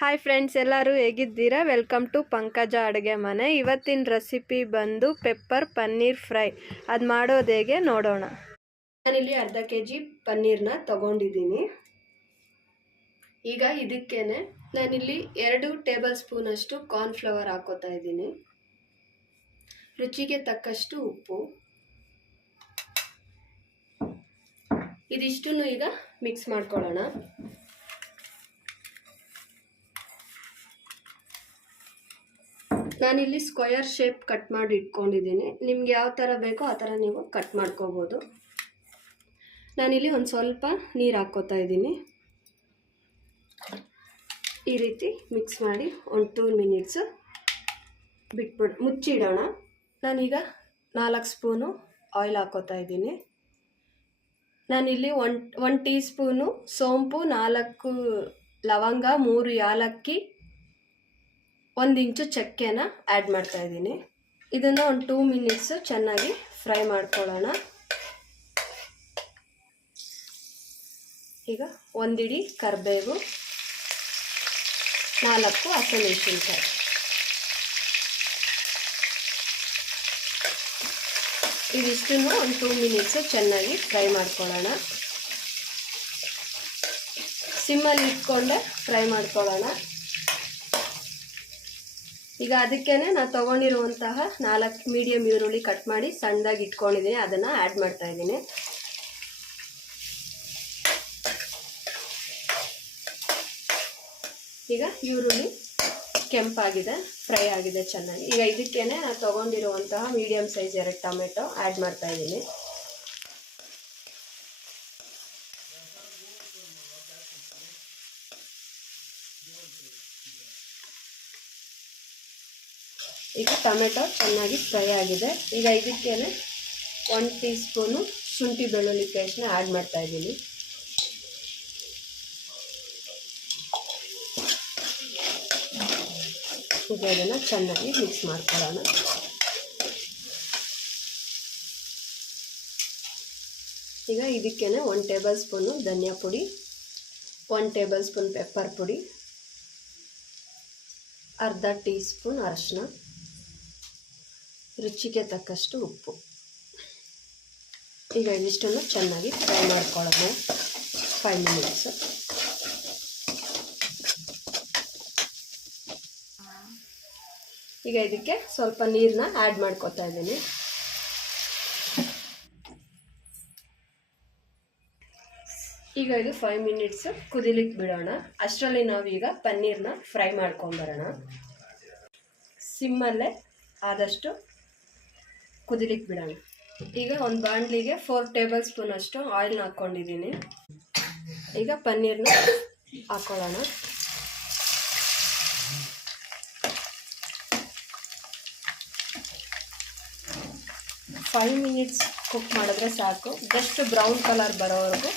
Hi friends, ಎಲ್ಲರೂ ಹೇಗಿದ್ದೀರಾ? Welcome to ಪಂಕಜ ಅಡುಗೆ ಮನೆ. ಇವತ್ತಿನ ರೆಸಿಪಿ ಬಂದು ಪೆಪ್ಪರ್ ಪನ್ನೀರ್ ಫ್ರೈ. ಅದು ಮಾಡೋದು ಹೇಗೆ ನೋಡೋಣ. ನಾನಿಲ್ಲಿ ಅರ್ಧ kg ಪನ್ನೀರ್ನ ತಗೊಂಡಿದ್ದೀನಿ. ಈಗ ಇದಕ್ಕೇನೆ ನಾನಿಲ್ಲಿ 2 ಟೇಬಲ್ ಸ್ಪೂನ್ ಅಷ್ಟು ಕಾರ್ನ್ಫ್ಲವರ್ ಹಾಕೋತಾ ಇದ್ದೀನಿ. ರುಚಿಗೆ ತಕ್ಕಷ್ಟು ಉಪ್ಪು. ಇದಿಷ್ಟನ್ನು ಈಗ ಮಿಕ್ಸ್ ಮಾಡ್ಕೊಳ್ಳೋಣ. ನಾನಿಲ್ಲಿ ಸ್ಕ್ವಯರ್ ಶೇಪ್ ಕಟ್ ಮಾಡಿ ಇಟ್ಕೊಂಡಿದ್ದೀನಿ. ನಿಮ್ಗೆ ಯಾವ ಥರ ಬೇಕೋ ಆ ಥರ ನೀವು ಕಟ್ ಮಾಡ್ಕೋಬೋದು. ನಾನಿಲ್ಲಿ ಒಂದು ಸ್ವಲ್ಪ ನೀರು ಹಾಕ್ಕೋತಾ ಇದ್ದೀನಿ. ಈ ರೀತಿ ಮಿಕ್ಸ್ ಮಾಡಿ ಒಂದು 2 ಮಿನಿಟ್ಸು ಮುಚ್ಚಿಡೋಣ. ನಾನೀಗ 4 ಸ್ಪೂನು ಆಯಿಲ್ ಹಾಕ್ಕೋತಾ ಇದ್ದೀನಿ. ನಾನಿಲ್ಲಿ 1 ಟೀ ಸ್ಪೂನು ಸೋಂಪು, 4 ಲವಂಗ, 3 ಯಾಲಕ್ಕಿ, 1 ಇಂಚು ಚಕ್ಕೆನ ಆ್ಯಡ್ ಮಾಡ್ತಾ ಇದ್ದೀನಿ. ಇದನ್ನು ಒಂದು 2 ಮಿನಿಟ್ಸು ಚೆನ್ನಾಗಿ ಫ್ರೈ ಮಾಡ್ಕೊಳ್ಳೋಣ. ಈಗ 1 ಇಡಿ ಕರಿಬೇವು, 4 ಹಸಿಮೆಣಸಿನಕಾಯಿ. ಇದಿಷ್ಟನ್ನು ಒಂದು 2 ಮಿನಿಟ್ಸು ಚೆನ್ನಾಗಿ ಫ್ರೈ ಮಾಡ್ಕೊಳ್ಳೋಣ. ಸಿಮ್ಮಲ್ಲಿ ಇಟ್ಕೊಂಡೆ ಫ್ರೈ ಮಾಡ್ಕೊಳ್ಳೋಣ. ಈಗ ಅದಕ್ಕೇನೆ ನಾನು ತೊಗೊಂಡಿರುವಂತಹ 4 ಮೀಡಿಯಮ್ ಈರುಳ್ಳಿ ಕಟ್ ಮಾಡಿ ಸಣ್ಣದಾಗಿ ಇಟ್ಕೊಂಡಿದ್ದೀನಿ, ಅದನ್ನು ಆ್ಯಡ್ ಮಾಡ್ತಾ ಇದ್ದೀನಿ. ಈಗ ಈರುಳ್ಳಿ ಕೆಂಪಾಗಿದೆ, ಫ್ರೈ ಆಗಿದೆ ಚೆನ್ನಾಗಿ. ಈಗ ಇದಕ್ಕೇನೆ ನಾನು ತೊಗೊಂಡಿರುವಂತಹ ಮೀಡಿಯಮ್ ಸೈಜ್ 2 ಟೊಮೆಟೊ ಆ್ಯಡ್ ಮಾಡ್ತಾ ಇದ್ದೀನಿ. ಈಗ ಟೊಮೆಟೊ ಚೆನ್ನಾಗಿ ಫ್ರೈ ಆಗಿದೆ. ಈಗ ಇದಕ್ಕೇನೆ 1 ಟೀ ಸ್ಪೂನು ಶುಂಠಿ ಬೆಳ್ಳುಳ್ಳಿ ಪೇಸ್ಟ್ನ ಆ್ಯಡ್ ಮಾಡ್ತಾ ಇದ್ದೀನಿ. ಈಗ ಇದನ್ನು ಚೆನ್ನಾಗಿ ಮಿಕ್ಸ್ ಮಾಡ್ಕೊಳ್ಳೋಣ. ಈಗ ಇದಕ್ಕೇನೆ 1 ಟೇಬಲ್ ಸ್ಪೂನು ಧನಿಯಾ ಪುಡಿ, 1 ಟೇಬಲ್ ಸ್ಪೂನ್ ಪೆಪ್ಪರ್ ಪುಡಿ, ಅರ್ಧ ಟೀ ಸ್ಪೂನ್ ಅರಿಶಿನ, ರುಚಿಗೆ ತಕ್ಕಷ್ಟು ಉಪ್ಪು. ಈಗ ಇದಿಷ್ಟನ್ನು ಚೆನ್ನಾಗಿ ಫ್ರೈ ಮಾಡ್ಕೊಳ್ಳೋಣ 5 ಮಿನಿಟ್ಸ್. ಈಗ ಇದಕ್ಕೆ ಸ್ವಲ್ಪ ನೀರನ್ನ ಆ್ಯಡ್ ಮಾಡ್ಕೊತಾ ಇದ್ದೀನಿ. ಈಗ ಇದು 5 ಮಿನಿಟ್ಸ್ ಕುದಿಲಿಕ್ಕೆ ಬಿಡೋಣ. ಅಷ್ಟರಲ್ಲಿ ನಾವೀಗ ಪನ್ನೀರ್ನ ಫ್ರೈ ಮಾಡ್ಕೊಂಬರೋಣ. ಸಿಮ್ಮಲ್ಲೇ ಆದಷ್ಟು ಕುದಿಲಿಕ್ಕೆ ಬಿಡೋಣ. ಈಗ ಒಂದು ಬಾಣಲಿಗೆ 4 ಟೇಬಲ್ ಸ್ಪೂನ್ ಅಷ್ಟು ಆಯಿಲ್ನ ಹಾಕ್ಕೊಂಡಿದ್ದೀನಿ. ಈಗ ಪನ್ನೀರ್ನ ಹಾಕ್ಕೊಳ್ಳೋಣ. ಫೈವ್ ಮಿನಿಟ್ಸ್ ಕುಕ್ ಮಾಡಿದ್ರೆ ಸಾಕು. ಜಸ್ಟ್ ಬ್ರೌನ್ ಕಲರ್ ಬರೋವರೆಗೂ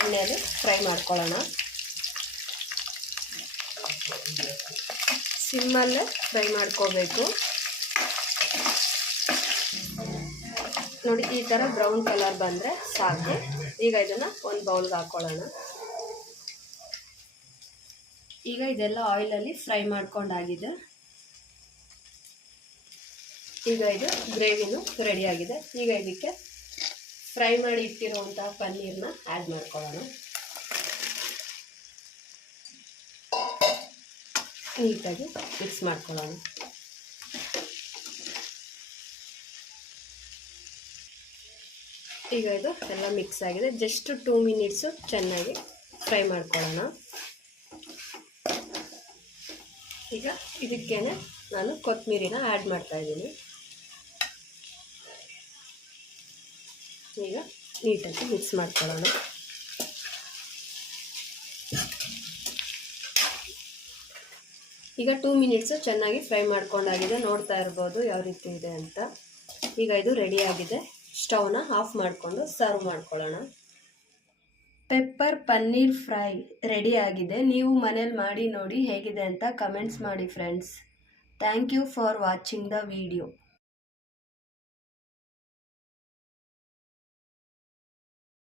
ಎಣ್ಣೆಯಲ್ಲಿ ಫ್ರೈ ಮಾಡ್ಕೊಳ್ಳೋಣ. ಸಿಮ್ಮಲ್ಲೇ ಫ್ರೈ ಮಾಡ್ಕೋಬೇಕು. ನೋಡಿ, ಈ ಥರ ಬ್ರೌನ್ ಕಲರ್ ಬಂದರೆ ಸಾಕು. ಈಗ ಇದನ್ನು ಒಂದು ಬೌಲ್ಗೆ ಹಾಕ್ಕೊಳ್ಳೋಣ. ಈಗ ಇದೆಲ್ಲ ಆಯಿಲಲ್ಲಿ ಫ್ರೈ ಮಾಡ್ಕೊಂಡಾಗಿದೆ. ಈಗ ಇದು ಗ್ರೇವಿನೂ ರೆಡಿಯಾಗಿದೆ. ಈಗ ಇದಕ್ಕೆ ಫ್ರೈ ಮಾಡಿ ಇಟ್ಟಿರುವಂತಹ ಪನ್ನೀರ್ನ ಆ್ಯಡ್ ಮಾಡ್ಕೊಳ್ಳೋಣ. ನೀಟಾಗಿ ಮಿಕ್ಸ್ ಮಾಡ್ಕೊಳ್ಳೋಣ. ಈಗ ಇದು ಎಲ್ಲ ಮಿಕ್ಸ್ ಆಗಿದೆ. ಜಸ್ಟ್ 2 ಮಿನಿಟ್ಸು ಚೆನ್ನಾಗಿ ಫ್ರೈ ಮಾಡ್ಕೊಳ್ಳೋಣ. ಈಗ ಇದಕ್ಕೇನೆ ನಾನು ಕೊತ್ತಂಬರಿನ ಆ್ಯಡ್ ಮಾಡ್ತಾ ಇದ್ದೀನಿ. ಈಗ ನೀಟಾಗಿ ಮಿಕ್ಸ್ ಮಾಡ್ಕೊಳ್ಳೋಣ. ಈಗ 2 ಮಿನಿಟ್ಸು ಚೆನ್ನಾಗಿ ಫ್ರೈ ಮಾಡ್ಕೊಂಡಾಗಿದೆ. ನೋಡ್ತಾ ಇರ್ಬೋದು ಯಾವ ರೀತಿ ಇದೆ ಅಂತ. ಈಗ ಇದು ರೆಡಿಯಾಗಿದೆ. ಸ್ಟವ್ನ ಆಫ್ ಮಾಡಿಕೊಂಡು ಸರ್ವ್ ಮಾಡ್ಕೊಳ್ಳೋಣ. ಪೆಪ್ಪರ್ ಪನ್ನೀರ್ ಫ್ರೈ ರೆಡಿ ಆಗಿದೆ. ನೀವು ಮನೇಲಿ ಮಾಡಿ ನೋಡಿ ಹೇಗಿದೆ ಅಂತ ಕಮೆಂಟ್ಸ್ ಮಾಡಿ friends. Thank you for watching the video.